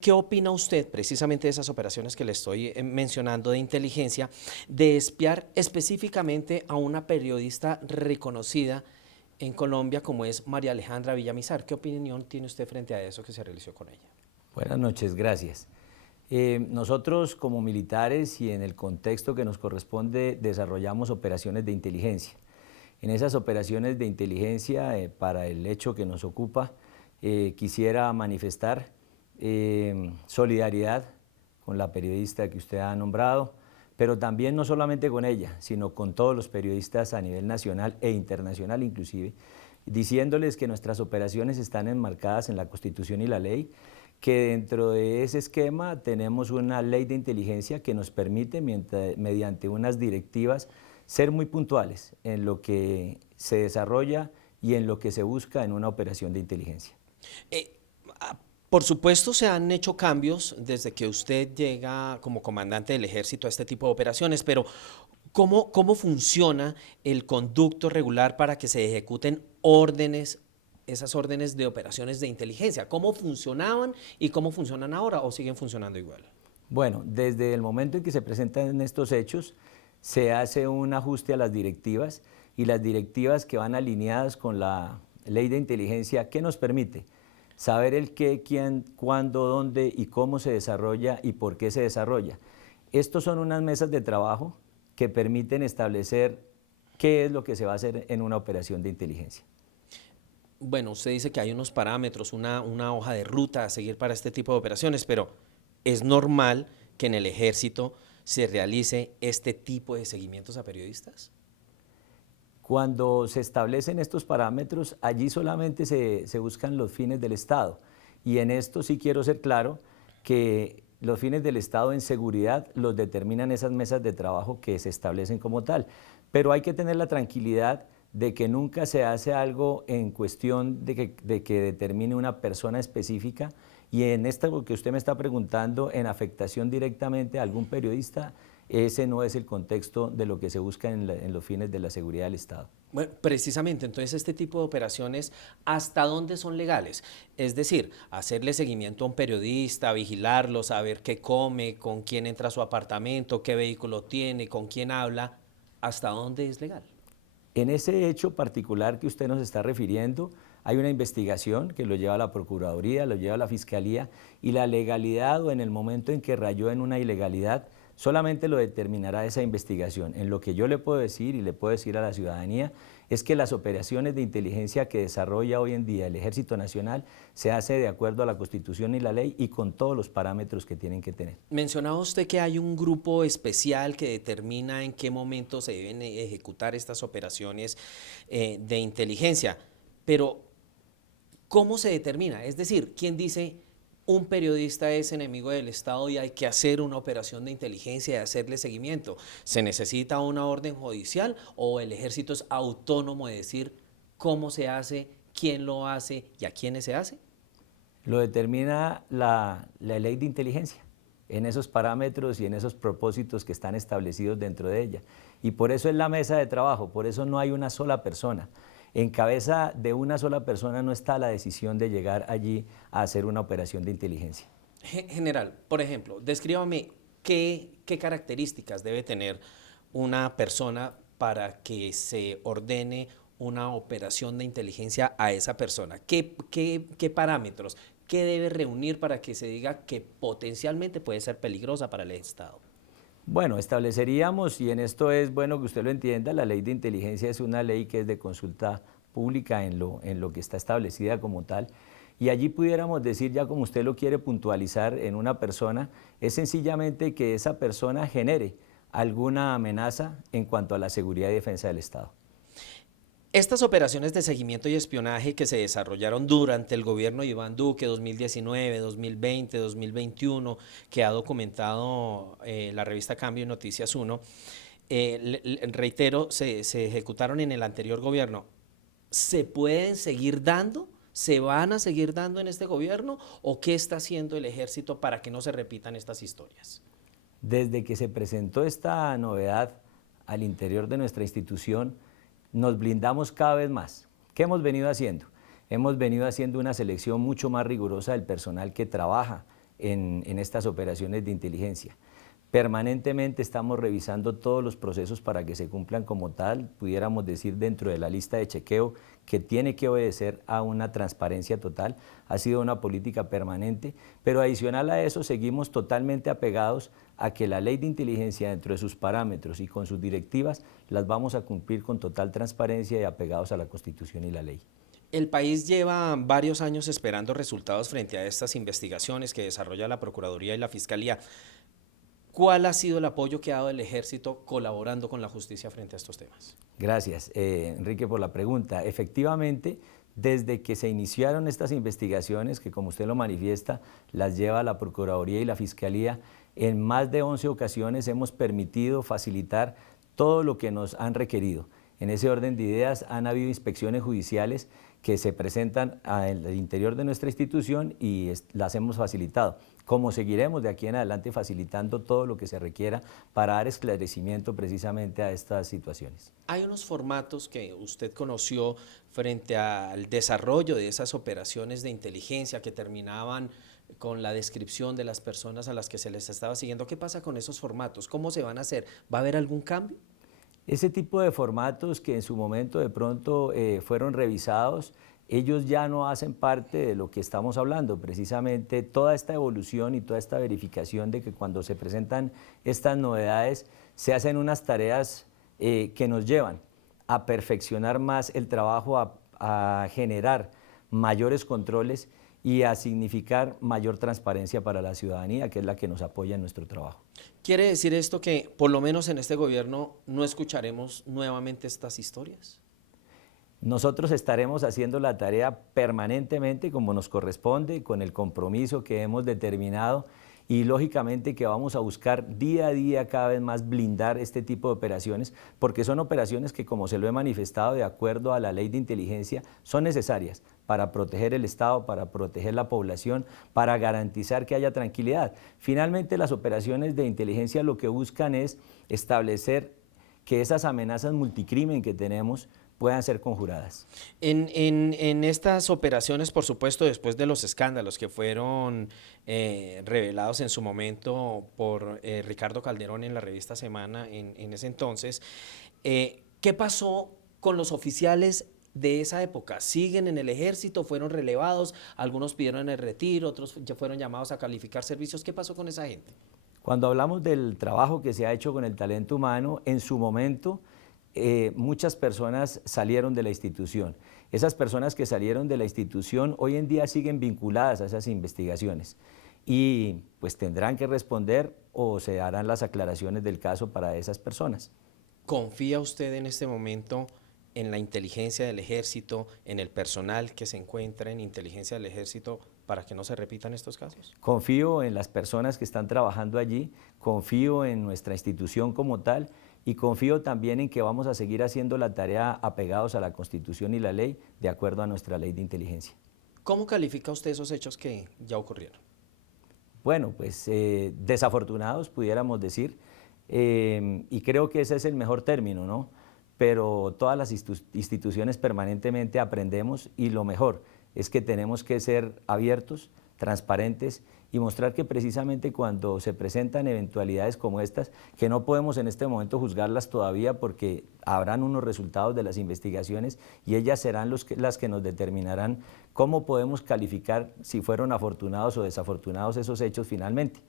¿Qué opina usted precisamente de esas operaciones que le estoy mencionando de inteligencia, de espiar específicamente a una periodista reconocida en Colombia como es María Alejandra Villamizar? ¿Qué opinión tiene usted frente a eso que se realizó con ella? Buenas noches, gracias. Nosotros como militares y en el contexto que nos corresponde desarrollamos operaciones de inteligencia. En esas operaciones de inteligencia, para el hecho que nos ocupa, quisiera manifestar solidaridad con la periodista que usted ha nombrado, pero también no solamente con ella, sino con todos los periodistas a nivel nacional e internacional inclusive, diciéndoles que nuestras operaciones están enmarcadas en la Constitución y la ley, que dentro de ese esquema tenemos una ley de inteligencia que nos permite, mediante unas directivas, ser muy puntuales en lo que se desarrolla y en lo que se busca en una operación de inteligencia. Eh, por supuesto, se han hecho cambios desde que usted llega como comandante del ejército a este tipo de operaciones, pero ¿cómo funciona el conducto regular para que se ejecuten órdenes, esas órdenes de operaciones de inteligencia? ¿Cómo funcionaban y cómo funcionan ahora o siguen funcionando igual? Bueno, desde el momento en que se presentan estos hechos, se hace un ajuste a las directivas y las directivas que van alineadas con la ley de inteligencia que nos permite saber el qué, quién, cuándo, dónde y cómo se desarrolla y por qué se desarrolla. Estos son unas mesas de trabajo que permiten establecer qué es lo que se va a hacer en una operación de inteligencia. Bueno, usted dice que hay unos parámetros, una hoja de ruta a seguir para este tipo de operaciones, pero es normal que en el ejército se realice este tipo de seguimientos a periodistas. Cuando se establecen estos parámetros, allí solamente se buscan los fines del Estado. Y en esto sí quiero ser claro que los fines del Estado en seguridad los determinan esas mesas de trabajo que se establecen como tal. Pero hay que tener la tranquilidad de que nunca se hace algo en cuestión de que determine una persona específica, y en esto que usted me está preguntando, en afectación directamente a algún periodista, ese no es el contexto de lo que se busca en los fines de la seguridad del Estado. Bueno, precisamente, entonces este tipo de operaciones, ¿hasta dónde son legales? Es decir, hacerle seguimiento a un periodista, vigilarlo, saber qué come, con quién entra a su apartamento, qué vehículo tiene, con quién habla, ¿hasta dónde es legal? En ese hecho particular que usted nos está refiriendo, hay una investigación que lo lleva la Procuraduría, lo lleva la Fiscalía, y la legalidad, o en el momento en que rayó en una ilegalidad, solamente lo determinará esa investigación. En lo que yo le puedo decir y le puedo decir a la ciudadanía es que las operaciones de inteligencia que desarrolla hoy en día el Ejército Nacional se hace de acuerdo a la Constitución y la ley y con todos los parámetros que tienen que tener. Mencionaba usted que hay un grupo especial que determina en qué momento se deben ejecutar estas operaciones de inteligencia, pero ¿cómo se determina? Es decir, ¿quién dice un periodista es enemigo del Estado y hay que hacer una operación de inteligencia y hacerle seguimiento? ¿Se necesita una orden judicial o el ejército es autónomo de decir cómo se hace, quién lo hace y a quiénes se hace? Lo determina la ley de inteligencia, en esos parámetros y en esos propósitos que están establecidos dentro de ella. Y por eso es la mesa de trabajo, por eso no hay una sola persona. En cabeza de una sola persona no está la decisión de llegar allí a hacer una operación de inteligencia. General, por ejemplo, descríbame qué características debe tener una persona para que se ordene una operación de inteligencia a esa persona. ¿Qué parámetros? ¿Qué debe reunir para que se diga que potencialmente puede ser peligrosa para el Estado? Bueno, estableceríamos, y en esto es bueno que usted lo entienda, la ley de inteligencia es una ley que es de consulta pública en lo que está establecida como tal, y allí pudiéramos decir, ya como usted lo quiere puntualizar en una persona, es sencillamente que esa persona genere alguna amenaza en cuanto a la seguridad y defensa del Estado. Estas operaciones de seguimiento y espionaje que se desarrollaron durante el gobierno de Iván Duque 2019, 2020, 2021, que ha documentado la revista Cambio y Noticias 1, reitero, se ejecutaron en el anterior gobierno. ¿Se pueden seguir dando? ¿Se van a seguir dando en este gobierno? ¿O qué está haciendo el ejército para que no se repitan estas historias? Desde que se presentó esta novedad al interior de nuestra institución, nos blindamos cada vez más. ¿Qué hemos venido haciendo? Hemos venido haciendo una selección mucho más rigurosa del personal que trabaja en estas operaciones de inteligencia. Permanentemente estamos revisando todos los procesos para que se cumplan como tal, pudiéramos decir dentro de la lista de chequeo que tiene que obedecer a una transparencia total. Ha sido una política permanente, pero adicional a eso seguimos totalmente apegados a que la ley de inteligencia dentro de sus parámetros y con sus directivas las vamos a cumplir con total transparencia y apegados a la Constitución y la ley. El país lleva varios años esperando resultados frente a estas investigaciones que desarrolla la Procuraduría y la Fiscalía. ¿Cuál ha sido el apoyo que ha dado el Ejército colaborando con la justicia frente a estos temas? Gracias, Enrique, por la pregunta. Efectivamente, desde que se iniciaron estas investigaciones, que como usted lo manifiesta, las lleva la Procuraduría y la Fiscalía, en más de 11 ocasiones hemos permitido facilitar todo lo que nos han requerido. En ese orden de ideas han habido inspecciones judiciales que se presentan al interior de nuestra institución y las hemos facilitado. Como seguiremos de aquí en adelante facilitando todo lo que se requiera para dar esclarecimiento precisamente a estas situaciones. Hay unos formatos que usted conoció frente al desarrollo de esas operaciones de inteligencia que terminaban con la descripción de las personas a las que se les estaba siguiendo. ¿Qué pasa con esos formatos? ¿Cómo se van a hacer? ¿Va a haber algún cambio? Ese tipo de formatos que en su momento de pronto fueron revisados, ellos ya no hacen parte de lo que estamos hablando, precisamente toda esta evolución y toda esta verificación de que cuando se presentan estas novedades se hacen unas tareas que nos llevan a perfeccionar más el trabajo, a generar mayores controles y a significar mayor transparencia para la ciudadanía, que es la que nos apoya en nuestro trabajo. ¿Quiere decir esto que por lo menos en este gobierno no escucharemos nuevamente estas historias? Nosotros estaremos haciendo la tarea permanentemente como nos corresponde, con el compromiso que hemos determinado y lógicamente que vamos a buscar día a día cada vez más blindar este tipo de operaciones, porque son operaciones que, como se lo he manifestado de acuerdo a la ley de inteligencia, son necesarias para proteger el Estado, para proteger la población, para garantizar que haya tranquilidad. Finalmente, las operaciones de inteligencia lo que buscan es establecer que esas amenazas multicrimen que tenemos puedan ser conjuradas. En estas operaciones, por supuesto, después de los escándalos que fueron revelados en su momento por Ricardo Calderón en la revista Semana en ese entonces, ¿qué pasó con los oficiales de esa época? ¿Siguen en el ejército? ¿Fueron relevados? Algunos pidieron el retiro, otros ya fueron llamados a calificar servicios. ¿Qué pasó con esa gente? Cuando hablamos del trabajo que se ha hecho con el talento humano, en su momento muchas personas salieron de la institución. Esas personas que salieron de la institución hoy en día siguen vinculadas a esas investigaciones y pues tendrán que responder o se harán las aclaraciones del caso para esas personas. ¿Confía usted en este momento en la inteligencia del ejército, en el personal que se encuentra en inteligencia del ejército para que no se repitan estos casos? Confío en las personas que están trabajando allí, confío en nuestra institución como tal y confío también en que vamos a seguir haciendo la tarea apegados a la Constitución y la ley de acuerdo a nuestra ley de inteligencia. ¿Cómo califica usted esos hechos que ya ocurrieron? Bueno, pues desafortunados pudiéramos decir, y creo que ese es el mejor término, ¿no? Pero todas las instituciones permanentemente aprendemos y lo mejor es que tenemos que ser abiertos, transparentes y mostrar que precisamente cuando se presentan eventualidades como estas, que no podemos en este momento juzgarlas todavía porque habrán unos resultados de las investigaciones y ellas serán las que nos determinarán cómo podemos calificar si fueron afortunados o desafortunados esos hechos finalmente.